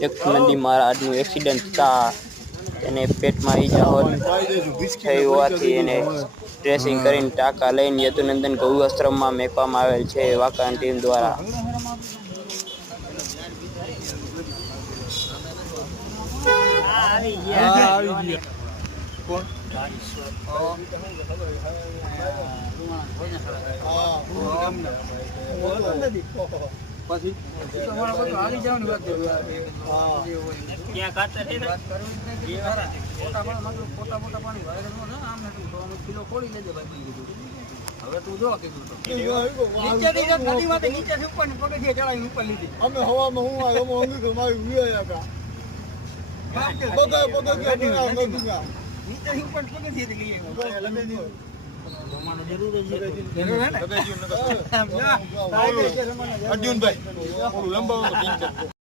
એક નંદી મહારાજનું એક્સિડન્ટ થતા એને પેટમાં ઈજા થઈ હોવાથી એને ડ્રેસિંગ કરીને ટાંકા લઈને યદુનંદન ગૌઆશ્રમમાં મેકવામાં આવેલ છે વાંકાની ટીમ દ્વારા. હવે તું જો કીધું નીચે ઉપર પગથિયે ચડાવીને ઉપર લીધી અમે હવામાં હું અંગી મારી વિયા હતા નીચે ઉપર પગથિયે લઈ આવ્યો જરૂર છે અર્જુનભાઈ લંબાવો